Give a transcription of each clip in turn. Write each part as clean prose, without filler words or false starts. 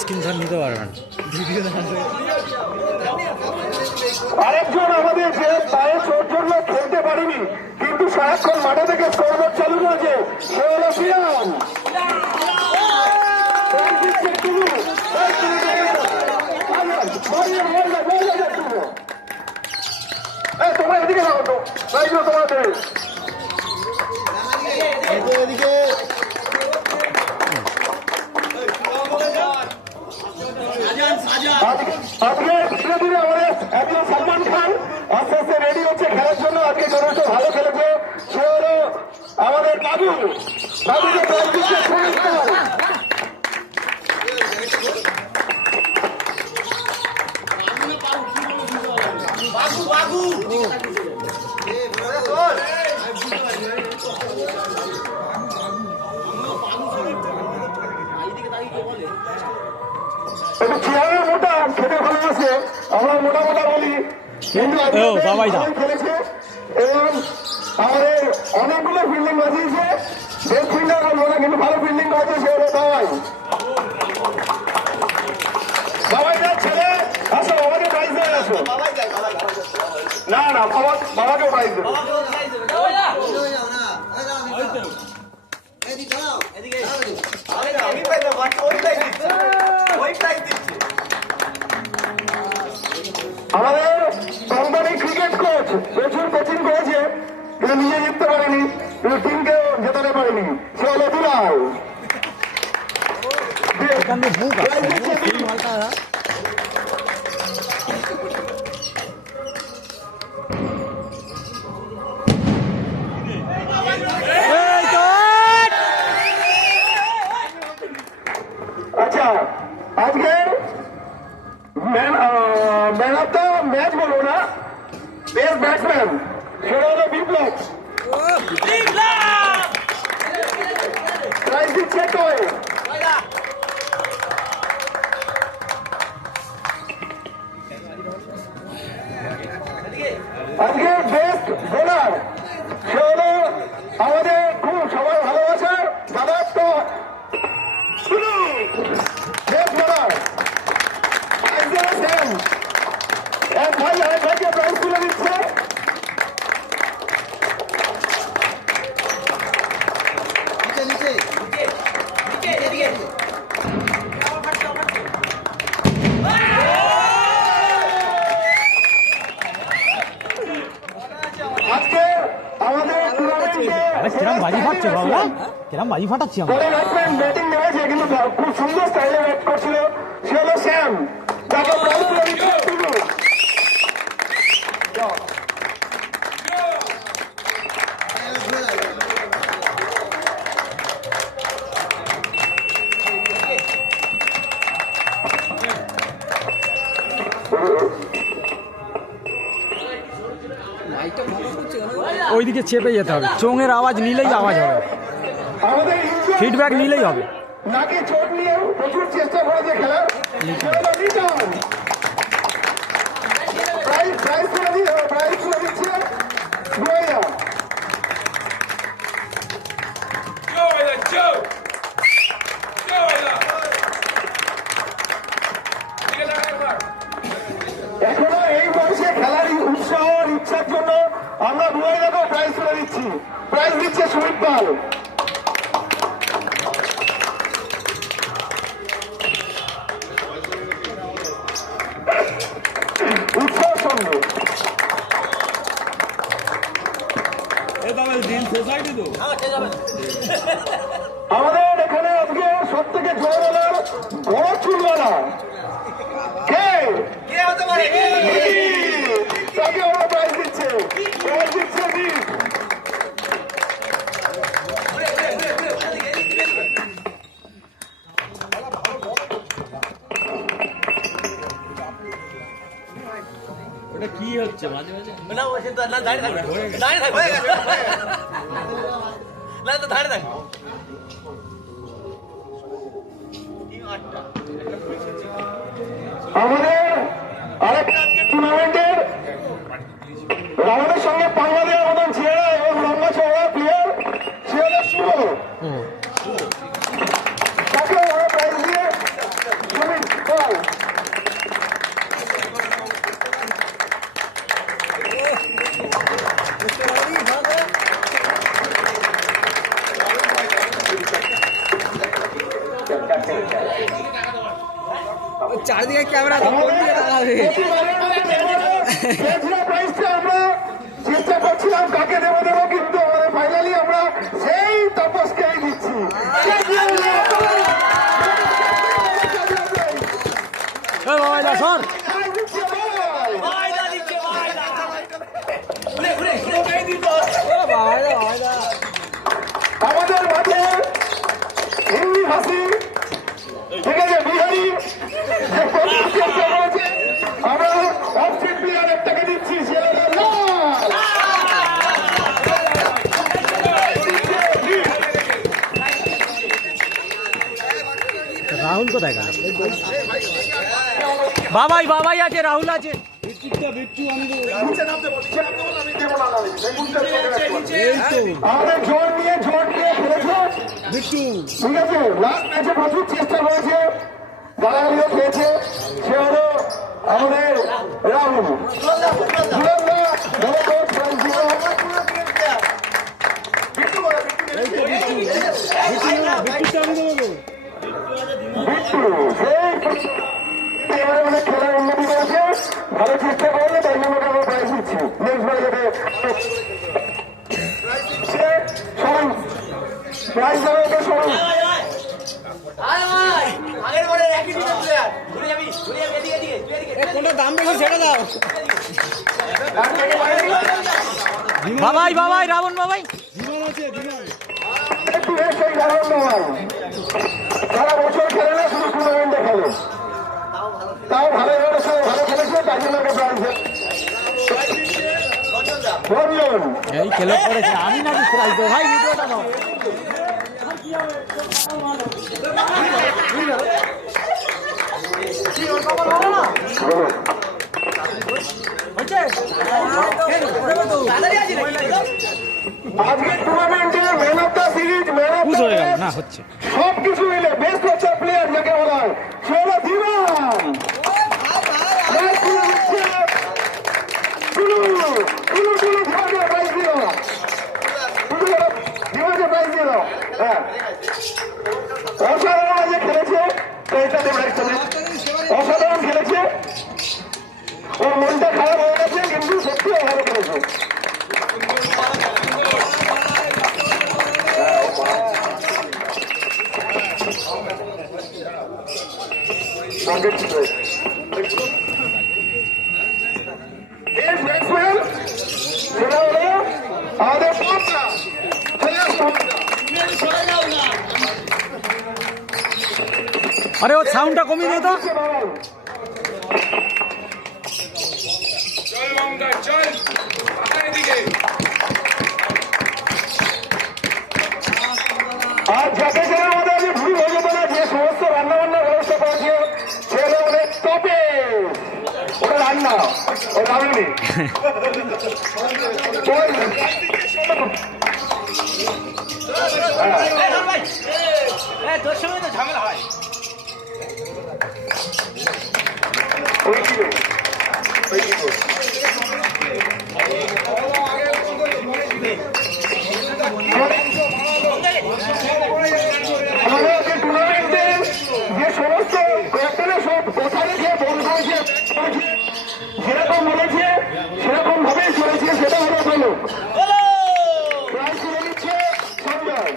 Screenshot নিতে পারবেন। আরেকজন আমাদের যে পায়ে চোট জন্য খেলতে পারিনি কিন্তু সারাক্ষণ মাঠে থেকে স্কোরবোর্ড চালু করেছে সে হলো সিয়াম। তোমরা এদিকে যাবো তো তোমাদের এদিকে আজকে ধীরে ধীরে আমাদের একজন সালমান খান আস্তে আস্তে রেডি হচ্ছে খেলার জন্য। আজকে যথেষ্ট ভালো খেলেছে সে হলো আমাদের বাবু। বাবুকে একটু চেয়ারের মোটা খেতে ভালোবাসে, আমরা মোটা মোটা বলি কিন্তু খেলেছে এবং আমাদের অনেকগুলো ফিল্ডিং বাজিয়েছে। বেস্ট ফিল্ডার বলবো না কিন্তু ভালো ফিল্ডিং করেছে সে হলো বাবাই। বাবাইটার ছেলে আসো বাবাকে প্রাইজ দেয় আসো। না না বাবাকে প্রাইজ দেবো। আমাদের কোম্পানি ক্রিকেট কোচ প্রচুর কোচিং করেছে কিন্তু নিজে জিততে পারেনি, কিন্তু টিমকেও জেতাতে পারেনি, সে হলো দুলাল। আচ্ছা আজকে ম্যান অফ দ্য ম্যাচ বলবো না, বেস্ট ব্যাটসম্যান সেটা হলো বিপ্লব। প্রাইজ দিচ্ছে তো আজকে বেস্ট বোলার সে হলো আমাদের খুব সবাই ভালোবাসার দাদা তো বেস্ট বোলার। এক ভাই আরেক ভাইকে প্রাইজ তুলে দিচ্ছে। আজকে আমাদের ব্যাটিং নেমেছে কিন্তু খুব সুন্দর স্টাইলে ব্যাট করছিল সে হলো শ্যাম, তাকে প্রাইজ তুলে দিচ্ছে। ওইদিকে চেপে যেতে হবে, চোঙের আওয়াজ নিলেই আওয়াজ হবে, ফিডব্যাক নিলেই হবে। নাকে চোট নিয়েও প্রচুর চেষ্টা করেছে খেলার প্রাইজ তুলে দিচ্ছে গোয়া। এখনো এই বয়সে খেলার উৎসাহ ইচ্ছার জন্য আমরা বুয়াইয়াকেও প্রাইজ তুলে দিচ্ছি। প্রাইজ দিচ্ছে সুমিত পাল। উৎসাহের সঙ্গে আমাদের এখানে আজকে সব থেকে জোরওয়ালার বড় চুলওয়ালা তাকে আমরা প্রাইজ দিচ্ছে ওটা কি হচ্ছে মাঝে মাঝে আমাদের আরেকটা আজকে টুর্নামেন্টের রাউন্ডের সঙ্গে পাঙ্গা দেওয়ার মতন চেহারা এবং লম্বা চওড়া প্লেয়ার সে হলো চারদিকে ক্যামেরা তো কোন দিকে তাকাবে? আমরা চেষ্টা করছিলাম কাকে দেবো দেবো, কিন্তু আমাদের ফাইনালি আমরা সেই তপস্যাই দিচ্ছি। বাবাই দা সর। আমাদের মাঝে হিন্দি ভাষী, ঠিক আছে, বিহারি যে প্রচুর চেষ্টা করেছে, আমরা অফস্ট্রিট প্লেয়ারের থেকে দিচ্ছি রাহুল কোথায় গেল? বাবাই বাবাই আছে, রাহুল আছে। আমাদের জোর নিয়ে খেলেছে, ঠিক আছে। লাস্ট ম্যাচে প্রচুর চেষ্টা করেছে, গালাগালিও খেয়েছে, সে হলো আমাদের রাহুল। খেলার উন্নতি করেছে, ভালো চেষ্টা করলে তাই জন্য আমরা প্রাইজ দিচ্ছি। নেক্সট বলে যাবে প্রাইজ দেওয়া হবে সরু। কোনটা দাম বেশি সেটা দাও। বাবাই বাবাই রাবণ বাবাই। একটু সেই রাহুল নয়, সারা বছর খেলে না, শুধু টুর্নামেন্টে খেলে, তাও ভালো ভালো খেলেছে, তাই জন্য প্রাইজ। এই খেলে পড়েছে, আমি নাকি প্রাইজ দেবো ভাই? ভিডিওটা দাও। আজকে টুর্নামেন্টে man of the series, man of হয়ে গেল দ্য না হচ্ছে সবকিছু মিলে বেস্ট অফ দ্য প্লেয়ার যাকে বলা হয়, সে হলো ধীমান। অসাধারণ আজকে খেলেছে, অসাধারণ খেলেছে, ওর মনটা খারাপ হয়ে গেছে, কিন্তু সত্যি ভালো খেলেছে। সেটা হলো আমাদের আরে ও সাউন্ডটা কমিয়ে দে তো। আর যাকে যারা আমাদের আজ ভুল হয়ে যেত না, যে সমস্ত রান্না বান্নার ব্যবস্থা করেছে, সেগুলো আমাদের টপে। ওটা রান্না, ও রান্নি তোর সঙ্গে তো ঝামেলা হয়। আমাদের আজকে টুর্নামেন্টে যে সমস্ত কয়েকজনের সব কথা রেখে বল করেছে, যেরকম বলেছে সেরকম ভাবেই চলেছে, সেটা হলো বলো প্রায় করে নিচ্ছে সঞ্জয়।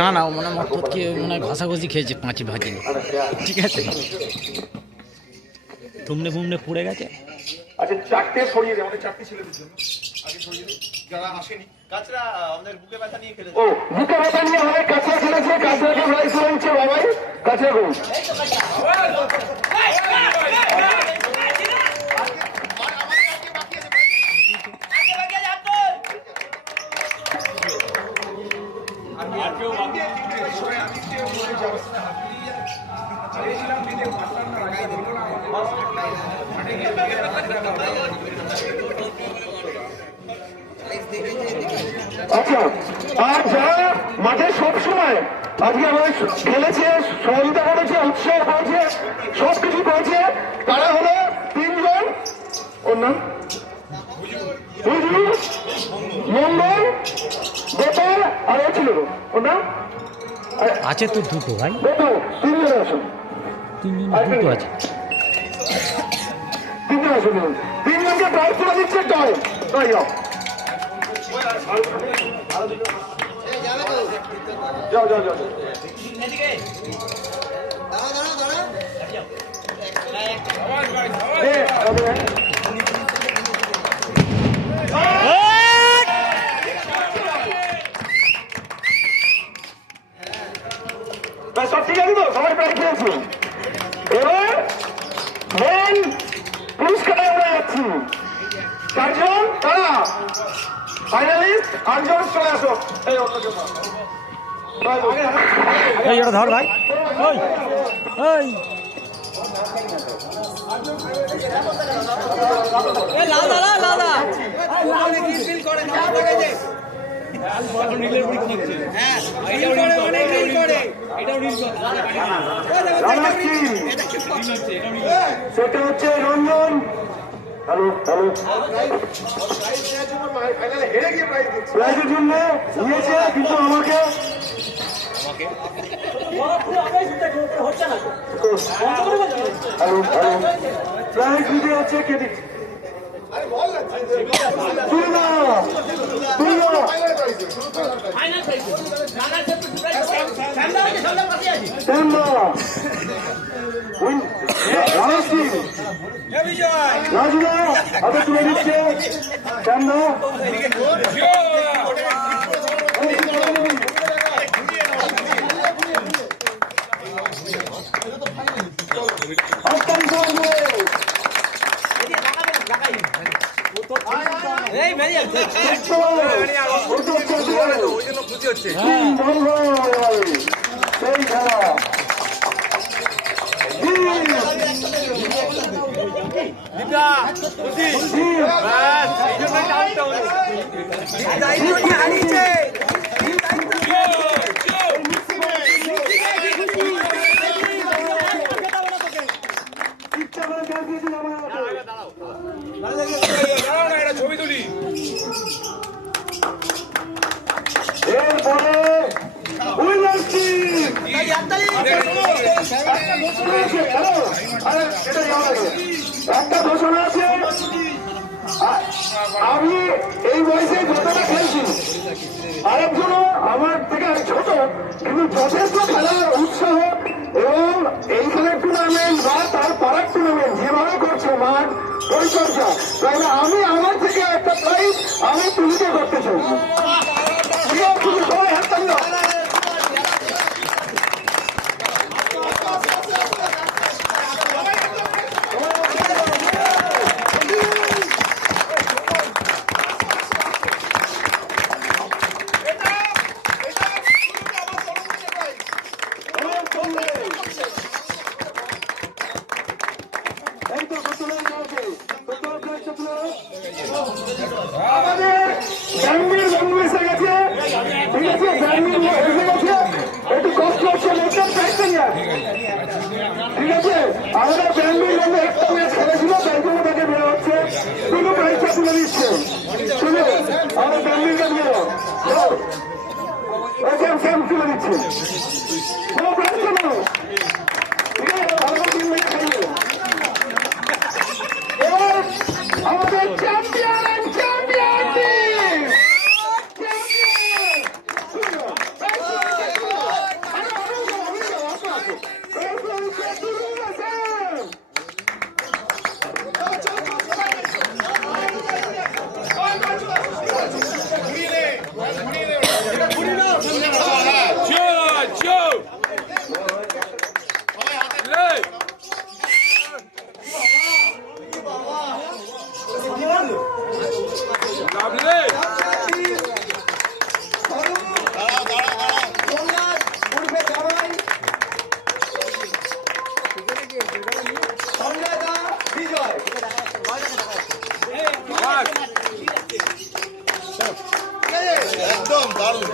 না না মনে মত মনে হয় ঘষাঘষি খেয়েছে, পাঁচি ভাজি, ঠিক আছে, তুমনে ফুমনে পুড়ে গেছে। আচ্ছা চারটে সরিয়ে দেয়, আমাদের চারটে ছেলেদের জন্য আগে সরিয়ে দেয়, যারা আসেনি। কাঁচরা আমাদের বুকে ব্যথা নিয়ে খেলেছে। ও বুকে ব্যথা নিয়ে অনেক কাঁচরা খেলেছে, কাঁচরাকে প্রাইজ করে নিচ্ছে বাবাই। কাঁচরা গুণ আচ্ছা। আর যারা মাঠে সবসময় আজকে আমাদের খেলেছে, সহযোগিতা করেছে, উৎসাহ করেছে, সবকিছু করেছে, তারা হলো তিনজন ওর নাম মঙ্গল গোপাল আর ও ছিল ওর নাম আছে তো দুটো ভাই, দেখো তিনজন আসুন, দুটো আছে। তিনজন আসুন, তিনজনকে প্রাইজ তুলে দিচ্ছে জয় জয় যাও যাও যাও যাও সব ঠিক আছে তো, সবাই প্রাইজ পেয়েছি। এবার মেন পুরস্কারে আমরা যাচ্ছি। চারজন তারা ফাইনালিস্ট, আটজন চলে আসো। এই এই এটা ধর ভাই, ওই ওই সেটা হচ্ছে রঞ্জন। হ্যালো হ্যালো, প্রাইজের জন্য নিয়েছে কিন্তু আমাকে হ্যালো হ্যালো প্রাইজ দিতে হচ্ছে কে দিচ্ছে? তুই না তুই না রাজুদা হাতে তুলে দিচ্ছে শ্যামদা। সেই খেলা ছবি তুলি। এরপরে একটা ঘোষণা আছে, আমি এই বয়সে যতটা খেলছি, আরেকজনও আমার থেকে ছোট কিন্তু যথেষ্ট খেলার উৎসাহ এবং এইখানে টুর্নামেন্ট বা তার পাড়ার টুর্নামেন্ট যেভাবে করছে মাঠ পরিচর্যা, তাহলে আমি আমার থেকে একটা প্রাইজ আমি তুলিতে করতে চাই। সবাই হাত তালি দাও। আমাদের ব্যান্ডির বন্ধু এসে গেছে, ঠিক আছে, ব্যান্ডির এসে গেছে, একটু কষ্ট হচ্ছে লোকজন প্রাইজটা নিয়ে, ঠিক আছে। আমাদের ব্যান্ডির বন্ধু একটা ম্যাচ খেলেছিল, ব্যাংকের থেকে বেরো হচ্ছে, শুধু প্রাইজটা তুলে দিচ্ছে, শুধু আমাদের ব্যান্ডিরকে দিয়ে ক্যাম্প তুলে দিচ্ছে, কোনো প্রাইজটা নেই, ঠিক আছে। আমাদের টিম মেয়ে খেলবে আমাদের চ্যাম্পিয়ন চ্যাম্পিয়ন টিম একদম দারুণ।